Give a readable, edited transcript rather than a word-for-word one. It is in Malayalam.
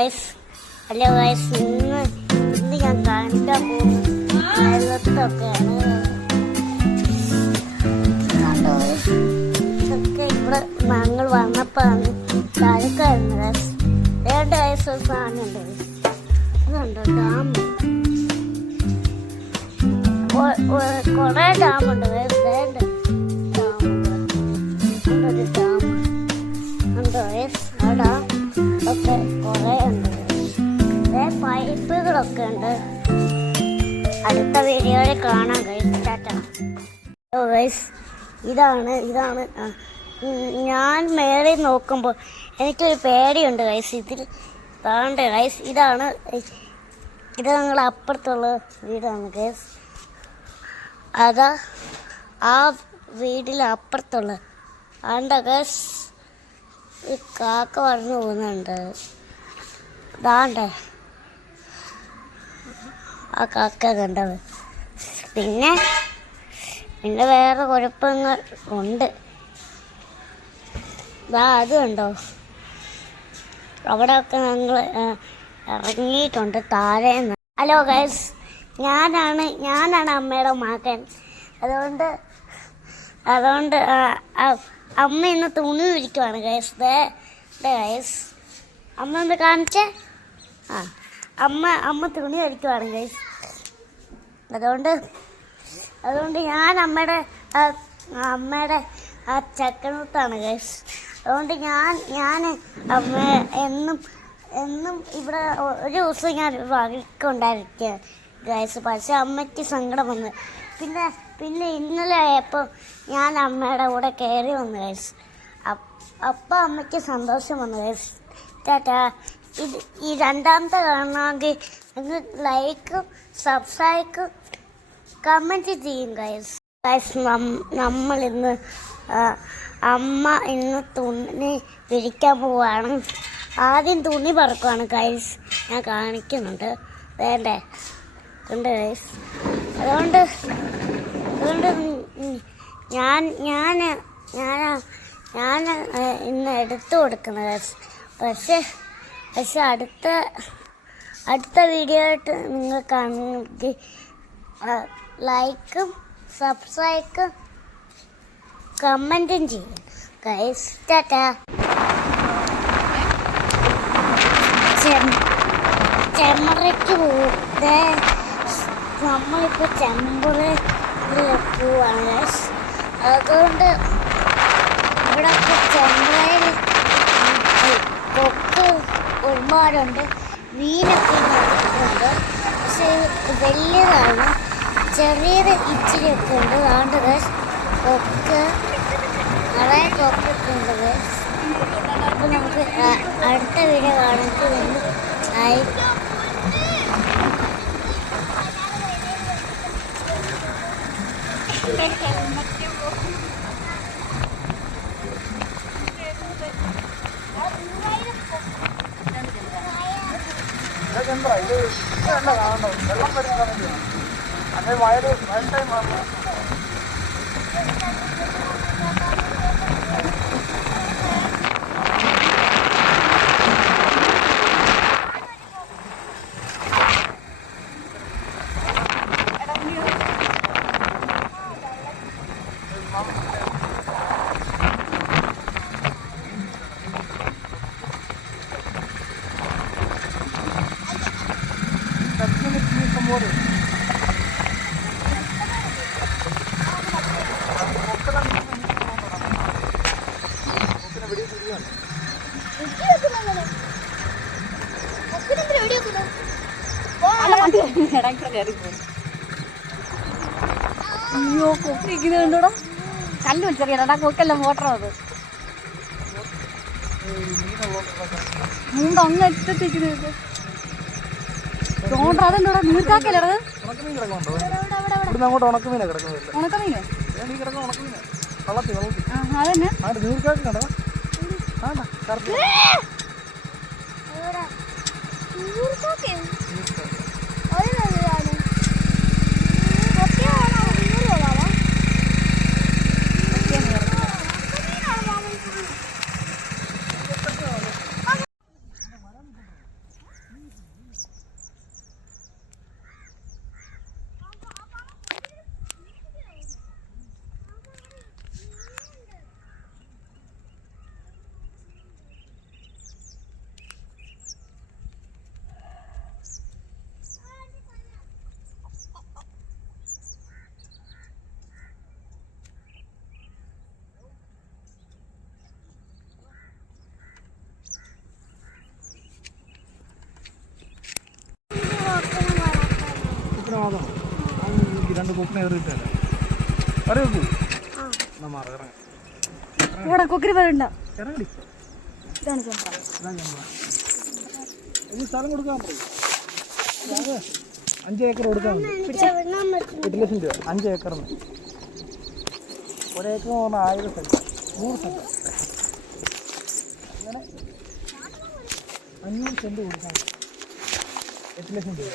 ഹലോ ഗൈസ്, ഇന്ന് ഞാൻ കാണിക്കാൻ പോകുന്ന വെള്ളത്തൊക്കെയാണ്. ഇതൊക്കെ ഇവിടെ ഞങ്ങൾ വന്നപ്പോഴാണ് താഴെക്കാരുന്നത് ഗൈസ്. രണ്ട് വയസ്സ് സാധനമുണ്ട്. അതുണ്ടോ ഡാം, കുറേ ഡാമുണ്ട് ഗൈസ്. രണ്ട് ഡാമുണ്ട്, ഡാം ഉണ്ടോ ഗൈസ്. ആ ഡാം ഒക്കെ കുറേ ഉണ്ട്. പൈപ്പുകളൊക്കെ ഉണ്ട്. അടുത്ത വീഡിയോയിൽ കാണാൻ ഗൈസ്. ഇതാണ് ഞാൻ മേളിൽ നോക്കുമ്പോൾ എനിക്കൊരു പേടിയുണ്ട് ഗൈസ്. ഇതിൽ താണ്ട ഗൈസ്, ഇത് ഞങ്ങളുടെ അപ്പുറത്തുള്ള വീടാണ് ഗൈസ്. അതാ ആ വീടിൽ അപ്പുറത്തുള്ള ആണ്ട ഗൈസ്. ഈ കാക്ക പറഞ്ഞു പോകുന്നുണ്ട്. ഇതാണ്ടേ ആ കാക്ക കണ്ടത്. പിന്നെ വേറെ കുഴപ്പങ്ങൾ ഉണ്ട്. അത് കണ്ടോ, അവിടെയൊക്കെ ഞങ്ങൾ ഇറങ്ങിയിട്ടുണ്ട് താഴേന്ന്. ഹലോ ഗൈസ്, ഞാനാണ് അമ്മയുടെ മകൻ. അതുകൊണ്ട് അമ്മ ഇന്ന് തുണി വിരിക്കുവാണ് ഗൈസ്. ഗൈസ്, അമ്മ ഒന്ന് കാണിച്ചേ. അമ്മ തുണി വിരിക്കുവാണ് ഗൈസ്. അതുകൊണ്ട് ഞാൻ അമ്മയുടെ ആ ചക്കനൂത്താണ് ഗൈസ്. അതുകൊണ്ട് ഞാൻ അമ്മ എന്നും ഇവിടെ ഒരു ദിവസം ഞാൻ വഴക്കുണ്ടായിരിക്കുക ഗൈസ്. പക്ഷെ അമ്മയ്ക്ക് സങ്കടം വന്നു. പിന്നെ ഇന്നലെ ആയപ്പോൾ ഞാൻ അമ്മയുടെ കൂടെ കയറി വന്നു ഗൈസ്. അപ്പം അമ്മയ്ക്ക് സന്തോഷം വന്നു ഗൈസ്. ടാറ്റാ. ഈ രണ്ടാമത്തെ കാണണമെങ്കിൽ നിങ്ങൾ ലൈക്കും സബ്സ്ക്രൈബും കമൻറ്റ് ചെയ്യും ഗൈസ്. നമ്മളിന്ന് അമ്മ ഇന്ന് തുണി വിരിക്കാൻ പോവുകയാണ്. ആദ്യം തുണി പറക്കുവാണ് ഗൈസ്. ഞാൻ കാണിക്കുന്നുണ്ട്, വേണ്ടേ ഉണ്ട് ഗൈസ്. അതുകൊണ്ട് ഞാൻ ഇന്ന് എടുത്തു കൊടുക്കുന്നത് ഗൈസ്. പക്ഷെ അടുത്ത വീഡിയോ ആയിട്ട് നിങ്ങൾ കാണുമെങ്കിൽ ലൈക്കും സബ്സ്ക്രൈബും കമൻറ്റും ചെയ്യും ഗൈസ്. ടാറ്റാ. ചെമ്മറയ്ക്ക് നമ്മളിപ്പോൾ ചെമ്പറയിൽ പോവാണ് ഗൈസ്. അതുകൊണ്ട് ഇവിടെയൊക്കെ ചെമ്പറയിൽ കൊക്ക് ഒരുപാടുണ്ട്, മീനൊക്കെ ഉണ്ട്. പക്ഷേ വലിയതാണ്, ചെറിയത് ഇച്ചിരിയൊക്കെ ഉണ്ട്. അതുകൊണ്ട് ഗൈസ് കൊക്ക് നിറയെ കൊക്കൊക്കെ ഉണ്ട് ഗൈസ്. അപ്പോൾ നമുക്ക് അടുത്ത വീഡിയോ കാണാൻ ആയി. വെള്ളം വരുന്നത് അതേ വയൽ ടൈം ആണ്. അയ്യോ, കൊക്കിരിക്കുന്നുണ്ടോടാ. കല്ല് വെച്ചറിയാടാ, കൊക്കെല്ലാം മോട്ടറോ അത് മുണ്ട് അങ്ങ് എത്തിക്കുന്നത്. മോട്ടർ അതെന്തോടാ, നീർക്കാക്കല്ലേടത്. ഉണക്കമീനാ കിടക്കുന്നത്. ഉണക്കമീന് അതന്നെ രണ്ട് കൊക്കിനെ കയറിയിട്ടല്ല അറിയോക്കൂ എന്നാ മാറി ഇറങ്ങി ഇവിടെ കൊക്കിരി പേരുണ്ടോ? ഇറങ്ങടി ഇതാണ് ചെമ്പ്ര. ഇതാ ചെമ്പ്ര. ഇനി സ്ഥലം കൊടുക്കാൻ പറയും 5 ഏക്കർ കൊടുക്കാൻ മതി 8 ലക്ഷം രൂപ 5 ഏക്കറിന് 1 ഏക്കർ പറഞ്ഞാൽ 1000 സെൻറ്റ് 100 സെൻറ്റ് അങ്ങനെ 500 സെൻറ്റ് കൊടുക്കാൻ 8 ലക്ഷം രൂപ.